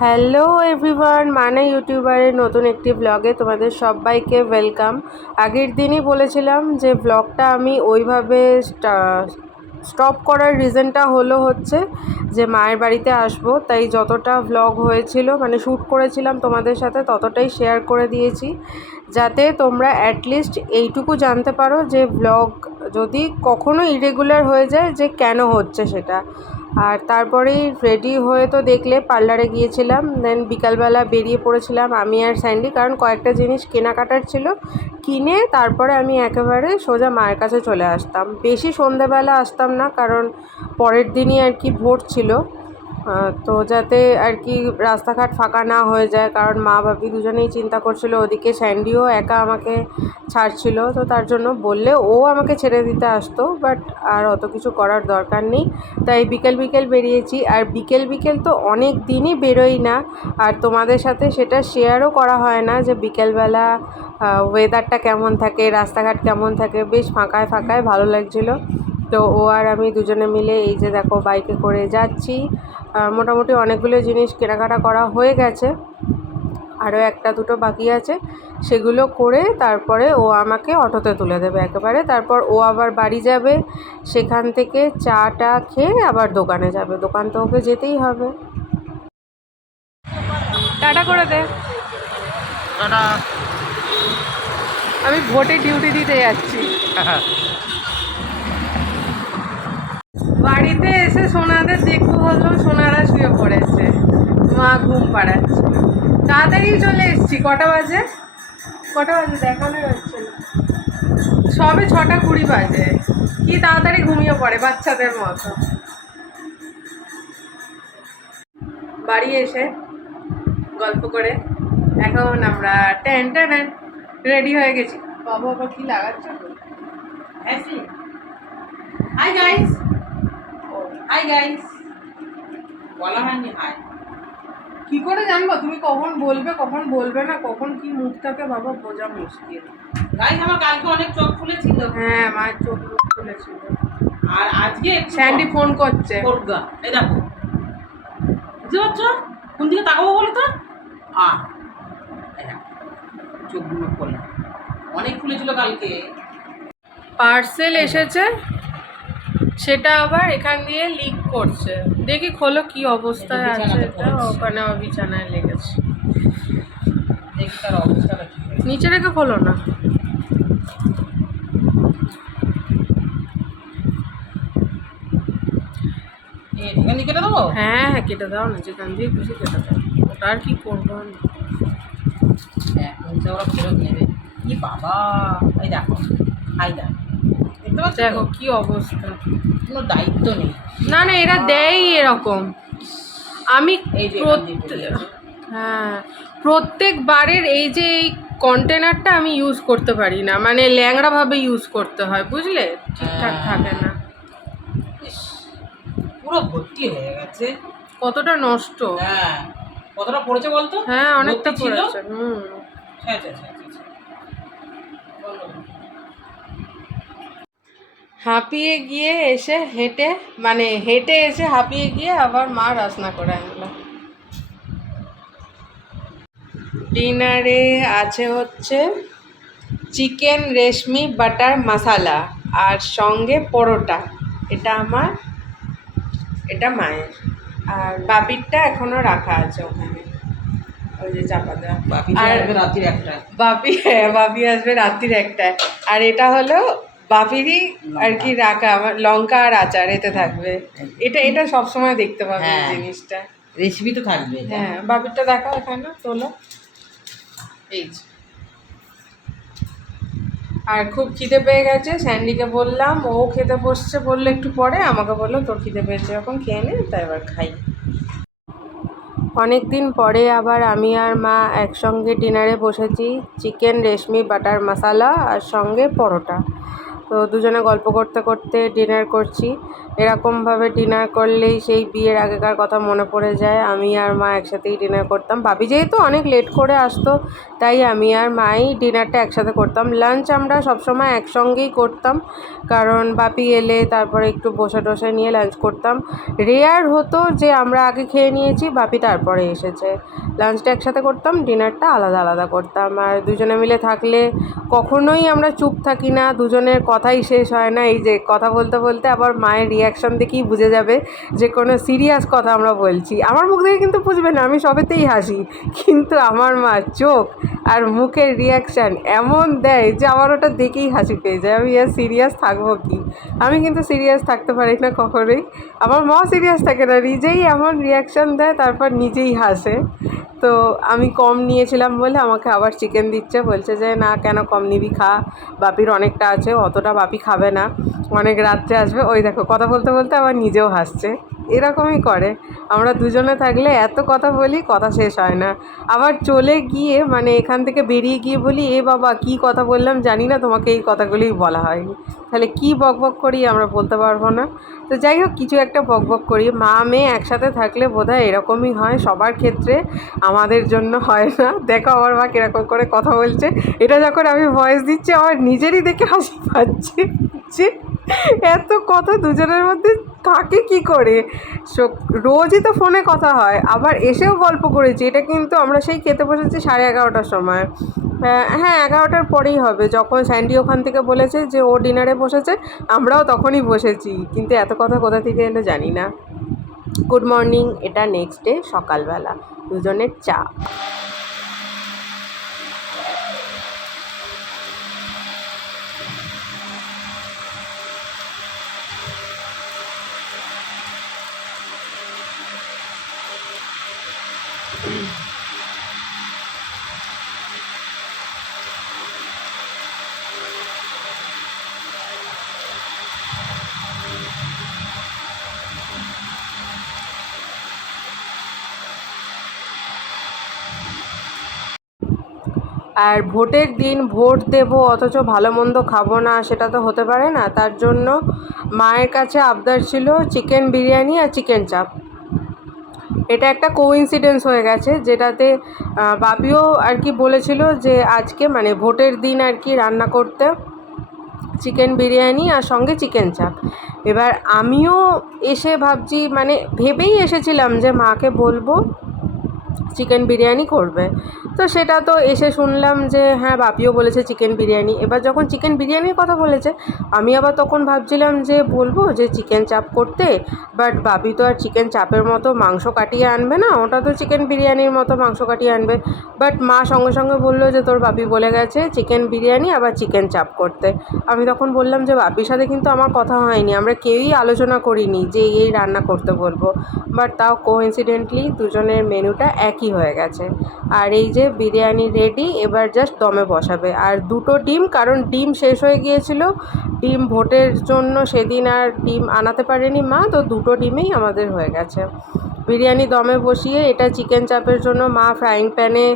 Hello everyone, মানে ইউটিউবারের নতুন একটি ব্লগে তোমাদের সবাইকে ওয়েলকাম। আগের দিনই বলেছিলাম যে ব্লগটা আমি ওইভাবে স্টপ করার রিজনটা হচ্ছে যে মায়ের বাড়িতে আসবো, তাই যতটা ব্লগ হয়েছিল মানে শ্যুট করেছিলাম তোমাদের সাথে ততটাই শেয়ার করে দিয়েছি, যাতে তোমরা অ্যাটলিস্ট এইটুকু জানতে পারো যে ব্লগ যদি কখনো ইরেগুলার হয়ে যায় যে কেন হচ্ছে সেটা। আর তারপরেই রেডি হয়ে তো দেখলে পার্লারে গিয়েছিলাম, দেন বিকালবেলা বেরিয়ে পড়েছিলাম আমি আর স্যান্ডি, কারণ কয়েকটা জিনিস কেনাকাটার ছিল। কিনে তারপরে আমি একেবারে সোজা মায়ের কাছে চলে আসতাম। বেশি সন্ধেবেলা আসতাম না, কারণ পরের দিনই আর কি ভোর ছিল, তো যাতে আর কি রাস্তাঘাট ফাঁকা না হয়ে যায়, কারণ মা বাপি দুজনেই চিন্তা করছিল, ওদিকে স্যান্ডিও একা আমাকে ছাড়ছিল, তো তার জন্য বললে ও আমাকে ছেড়ে দিতে আসতো, বাট আর অত কিছু করার দরকার নেই। তাই বিকেল বিকেল বেরিয়েছি, আর বিকেল বিকেল তো অনেক দিনই বেরোই না, আর তোমাদের সাথে সেটা শেয়ারও করা হয় না যে বিকেলবেলা ওয়েদারটা কেমন থাকে, রাস্তাঘাট কেমন থাকে। বেশ ফাঁকায় ফাঁকায় ভালো লাগছিলো। তো ও আর আমি দুজনে মিলে এই যে দেখো বাইকে করে যাচ্ছি। মোটামুটি অনেকগুলো জিনিস কেনাকাটা করা হয়ে গেছে, আরও একটা দুটো বাকি আছে, সেগুলো করে তারপরে ও আমাকে অটোতে তুলে দেবে একেবারে। তারপর ও আবার বাড়ি যাবে, সেখান থেকে চাটা খেয়ে আবার দোকানে যাবে, দোকান তো ওকে যেতেই হবে। টাটা করে দে। আমি ভোটে ডিউটি দিতে যাচ্ছি। বাড়িতে এসে সোনাদের দেখবো বললাম, সোনারা শুয়ে পড়েছে, মা ঘুম পাড়াচ্ছে। তাড়াতাড়ি চলে এসছি। কটা বাজে দেখানো যাচ্ছে না, সবে 6:20 বাজে। কি তাড়াতাড়ি ঘুমিয়ে পড়ে বাচ্চাদের মতো। বাড়ি এসে গল্প করে এখন আমরা টেন টেন রেডি হয়ে গেছি। বাবা বাবা কি লাগাচ্ছ? হাই গাইস, হাই গাইস, বলা হয়নি হাই। কি করে জানবো তুমি কখন বলবে না, কখন কি মুখ থাকে বাবা বোঝা মুশকিল। গাইস, আমার কালকে অনেক চোখ খুলেছিল। হ্যাঁ, মায়ের চোখ মুখ খুলেছিল। আর আজকে স্যান্ডি ফোন করছে। করগা, এই দেখো, বুঝতে পারছো কোন দিকে তাকাবো বলো তো? চোখগুলো খোলা, অনেক খুলেছিল কালকে। পার্সেল এসেছে, সেটা আবার এখান দিয়ে লিক করছে। দেখি খোলো কি অবস্থায় আছে। এটা ওখানে বিছানায় লেগেছে, দেখি তার অবস্থাটা কি হয়েছে। নিচে রেখে খোলো না। এখান দিয়ে কেটে দেবো? হ্যাঁ হ্যাঁ, কেটে দাও না, যেখান দিয়ে খুশি কেটে দাও। ওটা আর কি করবো আমি। এখন তো ওরা ফেরত নেবে। কি বাবা, এই দেখো, হাই দেখ, দেখতে পাচ্ছ? দেখো কি অবস্থা, কোনো দায়িত্ব নেই। না না, এরা দেয় এরকম। আমি এই যে হ্যাঁ, প্রত্যেকবারের এই যে এই কন্টেনারটা আমি ইউজ করতে পারি না, মানে ল্যাংড়াভাবে ইউজ করতে হয়, বুঝলে, ঠিকঠাক থাকে না। পুরো ভর্তি হয়ে গেছে। কতটা নষ্ট। হ্যাঁ, কতটা পড়েছে বলতো? হ্যাঁ, অনেকটা ছিল। পড়েছে। হাঁপিয়ে গিয়ে এসে হেঁটে এসে হাঁপিয়ে গিয়ে আবার মা রান্না করে আনলো। ডিনারে আছে হচ্ছে চিকেন রেশমি বাটার মশালা আর সঙ্গে পরোটা। এটা আমার, এটা মায়ের, আর বাপিরটা এখনো রাখা আছে ওখানে, ওই যে চাপা দেওয়া। আর রাত্রির একটা বাপি, হ্যাঁ বাপি আসবে রাত্রির 1টায়। আর এটা হলো বাপিরই আর কি রাখা, আমার লঙ্কা আর আচার এতে থাকবে। এটা সবসময় দেখতে পাবে এই জিনিসটা, রেসিপি তো থাকবে। হ্যাঁ, বাপিরটা দেখাও এখানে তোলো। এই যে, আর খুব খিদে পেয়ে গেছে, স্যান্ডিকে বললাম, ও খেতে বসছে, বললো একটু পরে, আমাকে বললো তোর খিদে পেয়েছে যখন খেয়ে নে, তাই এবার খাই। অনেক দিন পরে আবার আমি আর মা একসঙ্গে ডিনারে বসেছি, চিকেন রেশমি বাটার মশালা আর সঙ্গে পরোটা। তো দুজনে গল্প করতে করতে ডিনার করছি। এরকমভাবে ডিনার করলেই সেই বিয়ের আগেকার কথা মনে পড়ে যায়। আমি আর মা একসাথেই ডিনার করতাম। ভাবি যেহেতু অনেক লেট করে আসতো, তাই আমি আর মাই ডিনারটা একসাথে করতাম। লাঞ্চ আমরা সবসময় একসঙ্গেই করতাম, কারণ বাপি এলে তারপরে একটু বসে টসে নিয়ে লাঞ্চ করতাম। রেয়ার হতো যে আমরা আগে খেয়ে নিয়েছি, বাপি তারপরে এসেছে। লাঞ্চটা একসাথে করতাম, ডিনারটা আলাদা আলাদা করতাম। আর দুজনে মিলে থাকলে কখনোই আমরা চুপ থাকি না, দুজনের কথাই শেষ হয় না। এই যে কথা বলতে বলতে আবার মায়ের রিয়াকশন দেখেই বুঝে যাবে যে কোনো সিরিয়াস কথা আমরা বলছি। আমার মুখ দেখে কিন্তু বুঝবে না, আমি সবেতেই হাসি, কিন্তু আমার মা চোখ আর মুখের রিয়াকশান এমন দেয় যে আমার ওটা দেখেই হাসি পেয়ে যায়। আমি আর সিরিয়াস থাকবো কি? আমি কিন্তু সিরিয়াস থাকতে পারি না কখনোই। আমার মা সিরিয়াস থাকে না, নিজেই এমন রিয়াকশান দেয়, তারপর নিজেই হাসে। তো আমি কম নিয়েছিলাম বলে আমাকে আবার চিকেন দিচ্ছে, বলছে যে না কেন কম নিবি, খা, বাপির অনেকটা আছে, অতটা বাপি খাবে না, অনেক রাত্রে আসবে। ওই দেখো কথা বলতে বলতে আবার নিজেও হাসছে। এরকমই করে, আমরা দুজনে থাকলে এত কথা বলি, কথা শেষ হয় না। আবার চলে গিয়ে মানে এখান থেকে বেরিয়ে গিয়ে বলি, এ বাবা কী কথা বললাম জানি না, তোমাকে এই কথাগুলোই বলা হয়নি। তাহলে কী বকবক করি আমরা বলতে পারবো না। তো যাই হোক, কিছু একটা বকবক করি। মা মেয়ে একসাথে থাকলে বোধহয় এরকমই হয় সবার ক্ষেত্রে, আমাদের জন্য হয় না। দেখো আমার মা কীরকম করে কথা বলছে, এটা যখন আমি ভয়েস দিচ্ছি আমার নিজেরই দেখে হাসি পাচ্ছে যে এত কথা দুজনের মধ্যে থাকে কি করে। রোজই তো ফোনে কথা হয়, আবার এসেও গল্প করেছি। এটা কিন্তু আমরা সেই খেতে বসেছি 11:30টার সময়। হ্যাঁ 11টার পরেই হবে, যখন স্যান্ডি ওখান থেকে বলেছে যে ও ডিনারে বসেছে, আমরাও তখনই বসেছি। কিন্তু এত কথা কোথা থেকে এলো জানি না। গুড মর্নিং, এটা নেক্সট ডে সকালবেলা, দুজনের চা। আর ভোটের দিন ভোট দেবো অথচ ভালো মন্দ খাবো না, সেটা তো হতে পারে না। তার জন্য মায়ের কাছে আবদার ছিল চিকেন বিরিয়ানি আর চিকেন চাপ। এটা একটা কোইন্সিডেন্স হয়ে গেছে, যেটাতে বাপিও আর কি বলেছিল যে আজকে মানে ভোটের দিন আর কি রান্না করতে চিকেন বিরিয়ানি আর সঙ্গে চিকেন চাপ। এবার আমিও এসে ভাবছি, মানে ভেবেই এসেছিলাম যে মাকে বলবো চিকেন বিরিয়ানি করবে। তো সেটা তো এসে শুনলাম যে হ্যাঁ বাপিও বলেছে চিকেন বিরিয়ানি। এবার যখন চিকেন বিরিয়ানির কথা বলেছে, আমি আবার তখন ভাবছিলাম যে বলবো যে চিকেন চাপ করতে, বাট বাপি তো আর চিকেন চাপের মতো মাংস কাটিয়ে আনবে না, ওটা তো চিকেন বিরিয়ানির মতো মাংস কাটিয়ে আনবে। বাট মা সঙ্গে সঙ্গে বললো যে তোর বাপি বলে গেছে চিকেন বিরিয়ানি আবার চিকেন চাপ করতে। আমি তখন বললাম যে বাপির সাথে কিন্তু আমার কথা হয়নি, আমরা কেউই আলোচনা করিনি যে এই রান্না করতে বলবো। বাট তাও কোইন্সিডেন্টলি দুজনের মেনুটা একই হয়ে গেছে। আর এই যে বিরিয়ানি রেডি, এবার জাস্ট দমে বসাবে। আর 2টো ডিম, কারণ ডিম শেষ হয়ে গিয়েছিল, ডিম ভোটের জন্য সেদিন আর ডিম আনাতে পারেনি মা, তো 2টো ডিমেই আমাদের হয়ে গেছে। বিরিয়ানি দমে বসিয়ে এটা চিকেন চাপের জন্য মা ফ্রাইং প্যানে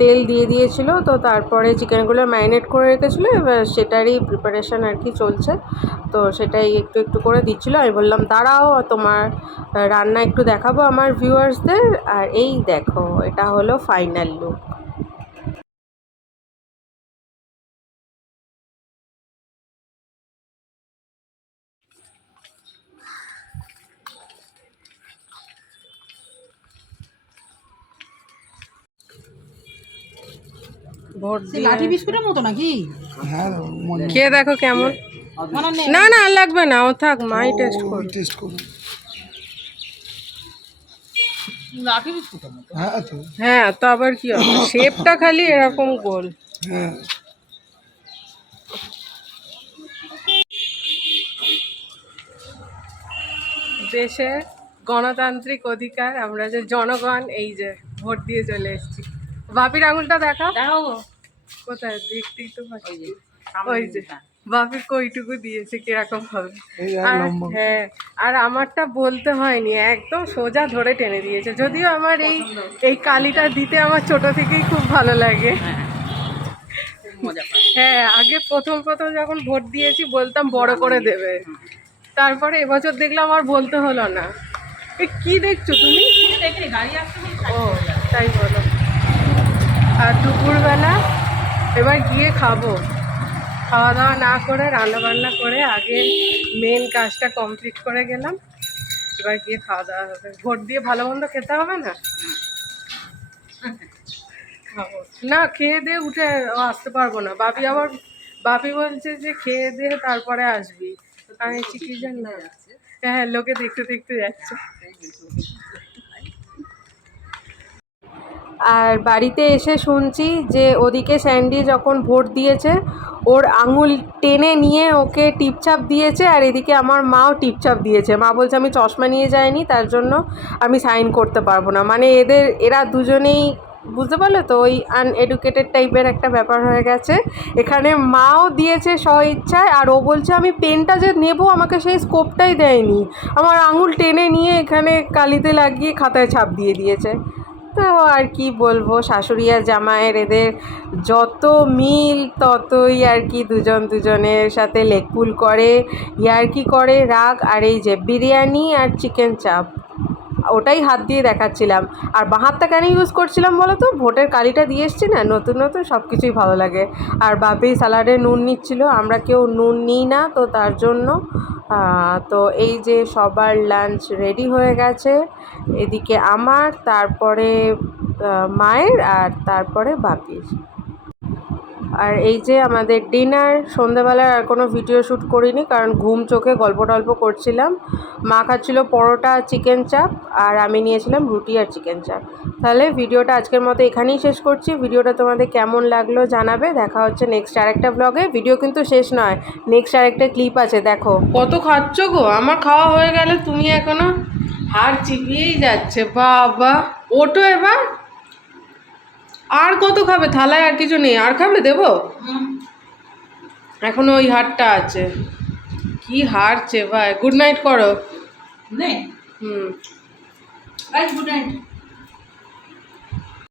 তেল দিয়ে দিয়েছিল, তো তারপরে চিকেনগুলো ম্যারিনেট করে রেখেছিলো, এবার সেটারই প্রিপারেশান আর কি চলছে। তো সেটাই একটু একটু করে দিচ্ছিলো। আমি বললাম দাঁড়াও, তোমার রান্না একটু দেখাবো আমার ভিউয়ার্সদের। আর এই দেখো, এটা হলো ফাইনাল লুক। ভোট দিয়ে লাঠি বিস্কুটের মতো নাকি? হ্যাঁ খেয়ে দেখো কেমন। না না আর লাগবে না, ও থাক, মাই টেস্ট করো। টেস্ট করুন। লাঠি বিস্কুটের মতো। হ্যাঁ তো হ্যাঁ তো আবার কি হবে, শেপটা খালি এরকম গোল। হ্যাঁ দেশের গণতান্ত্রিক অধিকার, আমরা যে জনগণ, এই যে ভোট দিয়ে চলে এসেছি। বাপির আঙুলটা দেখা, দেখাবো কোথায় দেখতেই তো পাচ্ছি। ওই যে ওই যে বাপির কইটুকু দিয়েছে কিরকম হবে। এই এক আর নম্বর। হ্যাঁ, আর আমারটা বলতে হয়নি, একদম সোজা ধরে টেনে দিয়েছে। যদিও আমার এই কালিটা দিতে আমার ছোট থেকেই খুব ভালো লাগে। মজা পায়। হ্যাঁ, আগে প্রথম যখন ভোট দিয়েছি বলতাম বড় করে দেবে, তারপরে এবছর দেখলাম আর বলতে হলো না। এ কি দেখছো তুমি? দেখি গাড়ি আসছে ও তাই বলো। আর দুপুরবেলা এবার গিয়ে খাবো, খাওয়া দাওয়া না করে রান্না বান্না করে আগে মেন কাজটা কমপ্লিট করে গেলাম, এবার গিয়ে খাওয়া দাওয়া হবে। ভোট দিয়ে ভালো মন্দ খেতে হবে না? খাবো না, খেয়ে দিয়ে উঠে আসতে পারবো না। বাপি বলছে যে খেয়ে দিয়ে তারপরে আসবি। আমি কি জানি না। হ্যাঁ, লোকে দেখতে দেখতে যাচ্ছে। আর বাড়িতে এসে শুনছি যে ওদিকে স্যান্ডি যখন ভোট দিয়েছে ওর আঙুল টেনে নিয়ে ওকে টিপচাপ দিয়েছে, আর এদিকে আমার মাও টিপচাপ দিয়েছে। মা বলছে আমি চশমা নিয়ে যাইনি, তার জন্য আমি সাইন করতে পারবো না। মানে এরা দুজনেই বুঝতে পারলে তো, ওই আনএডুকেটেড টাইপের একটা ব্যাপার হয়ে গেছে। এখানে মাও দিয়েছে স্ব ইচ্ছায়, আর ও বলছে আমি পেনটা যে নেবো আমাকে সেই স্কোপটাই দেয়নি, আমার আঙুল টেনে নিয়ে এখানে কালিতে লাগিয়ে খাতায় ছাপ দিয়ে দিয়েছে। তো আর কি বলবো, শাশুড়ি আর জামাইয়ের এদের যত মিল ততই আর কি দুজন দুজনের সাথে লেকপুল করে, ইয়ার্কি করে, রাগ। আর এই যে বিরিয়ানি আর চিকেন চাপ, ওটাই হাত দিয়ে দেখাচ্ছিলাম। আর বাঁ হাতটা কেন ইউজ করছিলাম বলো তো, ভোটের কালিটা দিয়ে এসছি না, নতুন নতুন সব কিছুই ভালো লাগে। আর বাপি স্যালাডে নুন নিচ্ছিল, আমরা কেউ নুন নিই না, তো তার জন্য তো এই যে সবার লাঞ্চ রেডি হয়ে গেছে। এদিকে আমার, তারপরে মায়ের, আর তারপরে বাপির। আর এই যে আমাদের ডিনার। সন্ধ্যেবেলায় আর কোনো ভিডিও শ্যুট করিনি, কারণ ঘুম চোখে গল্প টল্প করছিলাম। মা খাচ্ছিল পরোটা চিকেন চাপ, আর আমি নিয়েছিলাম রুটি আর চিকেন চাপ। তাহলে ভিডিওটা আজকের মতো এখানেই শেষ করছি। ভিডিওটা তোমাদের কেমন লাগলো জানাবে। দেখা হচ্ছে নেক্সট আরেকটা ব্লগে। ভিডিও কিন্তু শেষ নয়, নেক্সট আরেকটা ক্লিপ আছে, দেখো। কত খাচ্ছ গো? আমার খাওয়া হয়ে গেলে তুমি এখনো হাড় চিপিয়েই যাচ্ছে। বাবা ওটো এবার। আর কত খাবে? থালায় আর কিছু নেই, আর খাবে? দেবো? এখনো ওই হাড়টা আছে। কি হাড় চেবায়। গুড নাইট করো। Good night. হুম, গুড নাইট।